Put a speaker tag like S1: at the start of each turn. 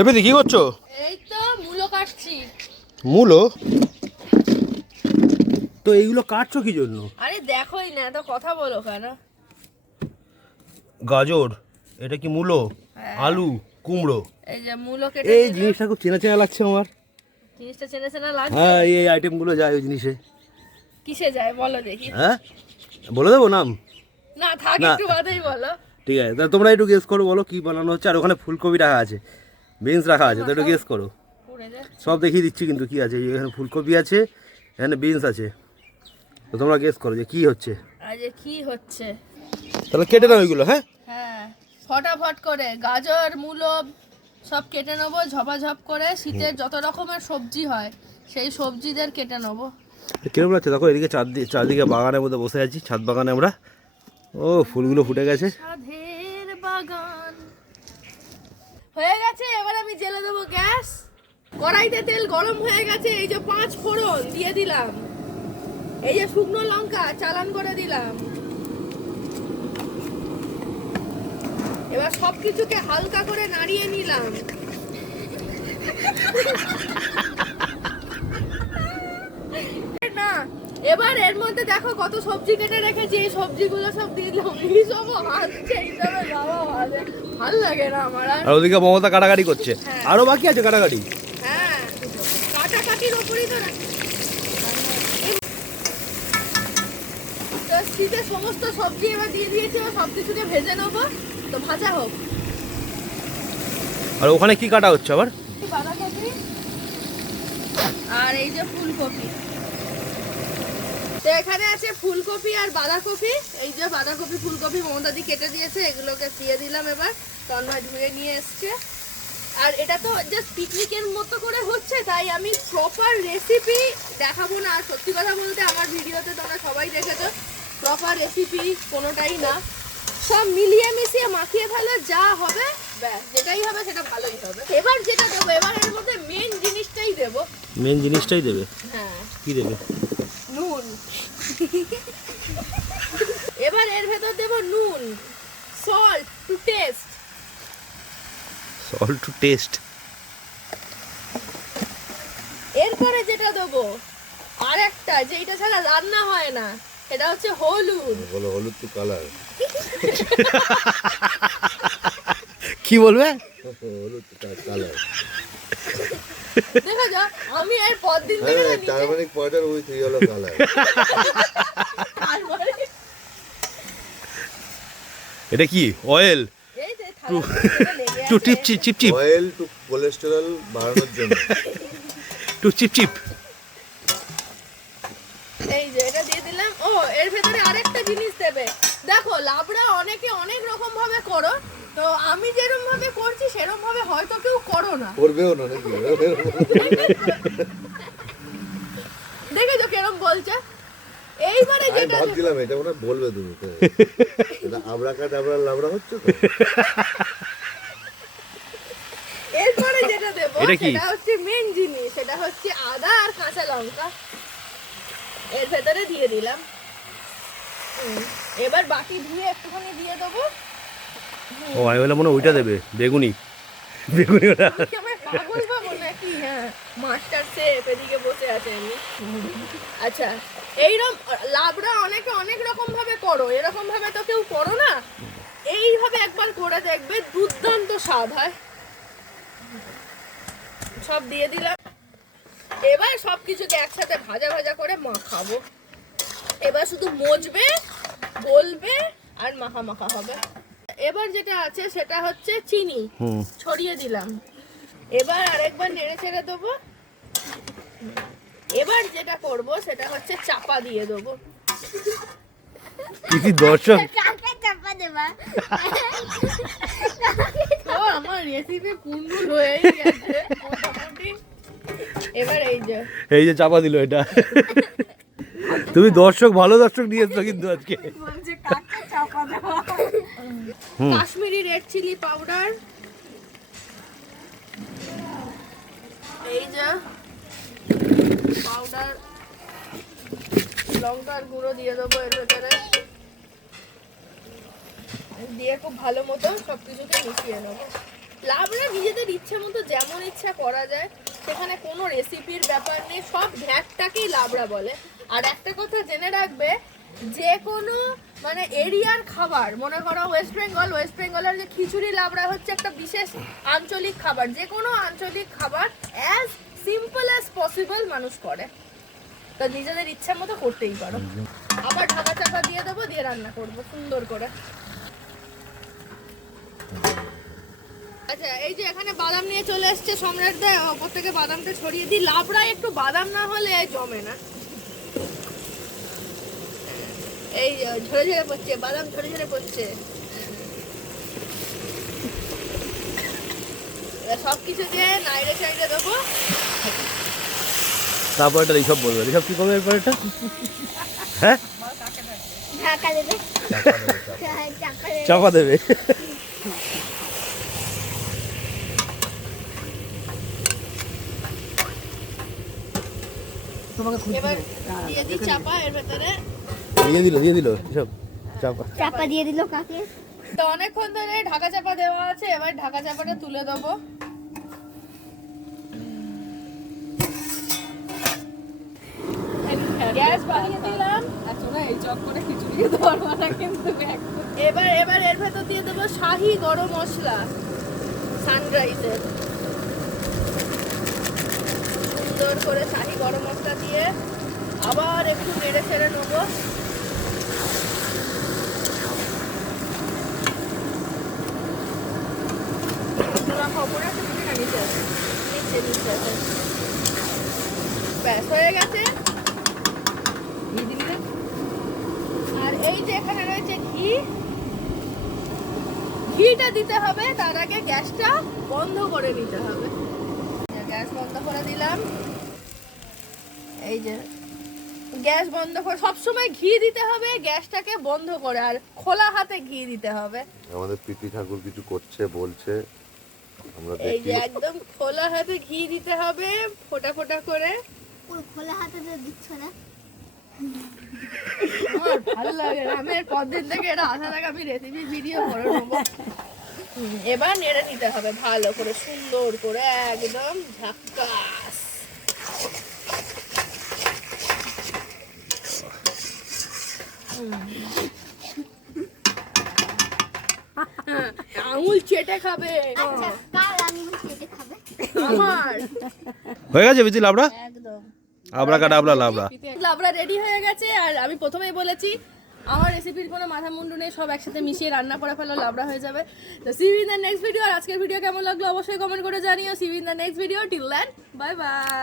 S1: এপিদি কি করছ?
S2: এই তো মূলো কাটছি।
S1: মূলো? তো এইগুলো কাটছো কি জন্য?
S2: আরে দেখোই না এত কথা বলো কেন?
S1: গাজর এটা কি মূলো?
S2: হ্যাঁ।
S1: আলু কুমড়ো।
S2: এই যে মূলো কেটে
S1: এই জিনিসটা খুব চেনা চেনা লাগছে আমার।
S2: জিনিসটা চেনে চেনা লাগছে?
S1: হ্যাঁ এই আইটেমগুলো যায় ওই জিনিসে।
S2: কিসে যায় বলো দেখি।
S1: হ্যাঁ? বলে দেবো নাম?
S2: না থাক একটু বাদেই বলো।
S1: ঠিক আছে তাহলে তোমরা একটু গেস করো বলো কি বানানো হচ্ছে? আর ওখানে ফুলকপি রাখা আছে। বিনস রাখা আছে তো একটু গেস করো। সব দেখিয়ে দিচ্ছি কিন্তু কি আছে এখানে ফুলকপি আছে এখানে বিনস আছে। তো তোমরা গেস করো যে কি হচ্ছে।
S2: আজ কি হচ্ছে?
S1: তাহলে কেটে নাও ওইগুলো হ্যাঁ?
S2: হ্যাঁ ফটাফট করে গাজর মূলো সব কেটে নেব ঝপাঝপ করে শীতের যত রকমের সবজি হয় সেই সবজিদের কেটে নেব।
S1: কীরকম লাগছে? দেখো এদিকে চারদিকে চারদিকে বাগানের মধ্যে বসে আছি ছাদ বাগানে আমরা। ও ফুলগুলো ফুটে গেছে।
S2: বাগান। হয়ে গেছে, এবার আমি জেলে দেবো গ্যাস। কড়াইতে তেল গরম হয়ে গেছে, এই যে পাঁচ ফোড়ন দিয়ে দিলাম। এই যে শুকনো লঙ্কা, চালান করে দিলাম। এবার সব কিছুকে হালকা করে নাড়িয়ে নিলাম। না, এবার এর মধ্যে দেখো কত সবজি কেটে রেখেছি, এই সবজিগুলো সব দিয়ে দিলাম। এই সব এইসবে বাবা ভালো লাগে না আমার আর
S1: ওদিকে মমতা কাটাকাটি করছে।
S2: হ্যাঁ।
S1: আরও বাকি আছে কাটাকাটি?
S2: হ্যাঁ কাটাকাটির ওপরই তো শীতের সমস্ত সবজি এবার দিয়ে দিয়েছি এবার সব কিছুকে ভেজে নেব। তো ভাজা হোক।
S1: আর ওখানে কি কাটা হচ্ছে আবার?
S2: বাঁধাকপি আর এই যে ফুলকপি। তো এখানে আছে ফুলকপি আর বাঁধাকপি। এই যে বাঁধাকপি ফুলকপি মমতাদি কেটে দিয়েছে এগুলোকে দিয়ে দিলাম এবার। তন্ময় ধুয়ে নিয়ে এসছে। আর এটা তো জাস্ট পিকনিকের মতো করে হচ্ছে তাই আমি প্রপার রেসিপি দেখাবো না। আর সত্যি কথা বলতে আমার ভিডিওতে তোমরা সবাই দেখেছ প্রপার রেসিপি কোনোটাই না। সব মিলিয়ে মিশিয়ে মাখিয়ে ফেলে যা হবে ব্যাস যেটাই হবে সেটা ভালোই হবে। এবার যেটা দেবো এবার এর মধ্যে মেন জিনিসটাই দেবো।
S1: মেন জিনিসটাই দেবে?
S2: হ্যাঁ।
S1: কি দেবে
S2: নুন এবার এর ভেতর salt to taste
S1: salt to taste
S2: এরপরে যেটা দেবো আর একটা যেটা ছাড়া রান্না হয় না সেটা হচ্ছে হলুদ।
S3: বলো হলুদ তো কালার
S1: কি বলবে?
S3: হলুদ তো কালার
S2: দেখা যাও আমি এর পর দিন থেকে
S3: হ্যাঁ
S2: না
S3: turmeric powder with yellow colour
S1: এটা কি? Oil to. টিপ চিপ চিপ চিপ
S3: অয়েল টু কোলেস্টেরল বাড়ানোর জন্য।
S1: টু চিপ চিপ
S2: এই যে এটা দিয়ে দিলাম। ও এর ভেতরে আরেকটা জিনিস দেবে। দেখো লাবড়া অনেকে অনেক রকম ভাবে করো। তো আমি যেরকম ভাবে করছি সেরকম ভাবে হয়তো কেউ করো না।
S3: করবেও না নাকি?
S2: দেখেছ কেরম বলছে? এইবারে
S3: আমি
S2: যেটা
S3: ভাবছিলাম এটা বলবে তুমি এটা আবরা কাট আবরা লাবড়া হচ্ছে তো।
S2: এরপরে যেটা দেবো সেটা হচ্ছে মেন জিনিস সেটা হচ্ছে আদা আর কাঁচা লঙ্কা। এর ভেতরে দিয়ে দিলাম। এবার বাটি ধুয়ে একটুখানি দিয়ে দেবো।
S1: ও আমি বললাম মনে ওইটা দেবে বেগুনি। বেগুনি ওটা।
S2: পাগল পাগল নাকি? হ্যাঁ মাস্টার শেফ এদিকে বসে আছে আচ্ছা এইরকম লাবড়া অনেকে অনেক রকম ভাবে করো এরকম ভাবে তো কেউ করো না। এইভাবে একবার করে দেখবে দুর্দান্ত স্বাদ হয়। সব দিয়ে দিলাম। এবার সব কিছুকে একসাথে ভাজা ভাজা করে মাখাবো। এবার শুধু মজবে গলবে আর মাখা মাখা হবে। এবার যেটা আছে সেটা হচ্ছে চিনি। ছড়িয়ে দিলাম। এবার আরেকবার নেড়ে ছেড়ে দেবো। এবার যেটা করব সেটা হচ্ছে চাপা দিয়ে দেবো।
S1: কি কি দর্শক?
S4: চাপা দেবা?
S2: তো আমার রেসিপি গেছে এবার এই যে।
S1: এই যে চাপা দিল এটা। তুমি দর্শক ভালো দর্শক নিয়ে এসছো কিন্তু আজকে।
S4: বলছে কাকে চাপা দেবা?
S1: হুম।
S2: কাশ্মীরি রেড চিলি পাউডার যে পাউডার লঙ্কার গুঁড়ো দিয়ে দেবো এর ভেতরে। দিয়ে খুব ভালো মতো সব কিছুকে মিশিয়ে নেব। লাবড়া নিজেদের ইচ্ছে মতো যেমন ইচ্ছা করা যায়, সেখানে কোনো রেসিপির ব্যাপার নেই, সব ঘ্যাটটাকেই লাবড়া বলে। আর একটা কথা জেনে রাখবে, যে কোনো মানে এরিয়ার খাবার, মনে করো ওয়েস্ট বেঙ্গল ওয়েস্ট বেঙ্গলের যে খিচুড়ি লাবড়া হচ্ছে একটা বিশেষ আঞ্চলিক খাবার, যে কোনো আঞ্চলিক খাবার অ্যাজ পসিবল মানুষ করে। তো নিজেদের ইচ্ছা মতো করতেই পারো। আবার ঢাকা চাপা দিয়ে দেবো, দিয়ে রান্না করব, সুন্দর করে। আচ্ছা এই যে এখানে বাদাম নিয়ে চলে এসছে সম্রাট দা ওপর থেকে বাদামটা ছড়িয়ে দিই। লাবড়া একটু বাদাম না হলে জমে না। এই ঝরে ঝরে পড়ছে, বাদাম ঝরে ঝরে পড়ছে। সব কিছু দিয়ে নাইড়ে চাইড়ে দেবো।
S1: তারপর এটা ঋষভ বলবে। ঋষভ কি করবে এরপর এটা? হ্যাঁ?
S4: ঢাকা দেবে। চাপা দেবে
S1: চাপা দেবে
S2: এবার দিয়ে দিই চাপা এর ভেতরে।
S1: দিয়ে দিল দিয়ে দিল ঋষভ চাপা।
S4: চাপা দিয়ে দিল কাকে?
S2: তো অনেকক্ষণ ধরে ঢাকা চাপা দেওয়া আছে এবার ঢাকা চাপাটা তুলে দেবো। গ্যাস বাড়িয়ে দিলাম। এবার এবার এর ভেতর দিয়ে দেবো শাহি গরম মশলা। সানরাইজের সুন্দর করে শাহি গরম মশলা দিয়ে আবার একটু নেড়ে ছেড়ে নেব। খবর আছে নিচে নিচে আছে। ব্যাস হয়ে গেছে আর এই যে এখানে ঘিটা দিতে হবে তার আগে গ্যাসটা বন্ধ করে নিতে হবে। গ্যাস বন্ধ করে দিলাম। এই যে গ্যাস বন্ধ করে সবসময় ঘি দিতে হবে গ্যাসটাকে বন্ধ করে আর খোলা হাতে ঘি দিতে হবে।
S3: আমাদের পিপি ঠাকুর কিছু করছে বলছে। আমরা দেখি।
S2: এই যে একদম খোলা হাতে ঘি দিতে হবে ফোটা ফোটা করে।
S4: ওই খোলা হাতে দিচ্ছ না।
S2: আমার ভালো লাগে না। পরদিন থেকে এটা আশা থাকে আমি রেসিপি ভিডিও করে নেব। এবার নেড়ে নিতে হবে ভালো করে সুন্দর করে একদম ঝাক্কাস। হুম। আঙুল চেটে খাবে।
S4: আচ্ছা আঙুল
S2: আমার।
S1: হয়ে গেছে বিতি লাবড়া? আবড়া কাটা লাবড়া
S2: লাবড়া রেডি হয়ে গেছে আর আমি প্রথমেই বলেছি আমার রেসিপির কোনো মাথা মুন্ডু নেই সব একসাথে মিশিয়ে রান্না করে ফেলো লাবড়া হয়ে যাবে। তো see in the next video আর আজকের ভিডিও কেমন লাগল অবশ্যই কমেন্ট করে জানিও। See in the next video till then bye bye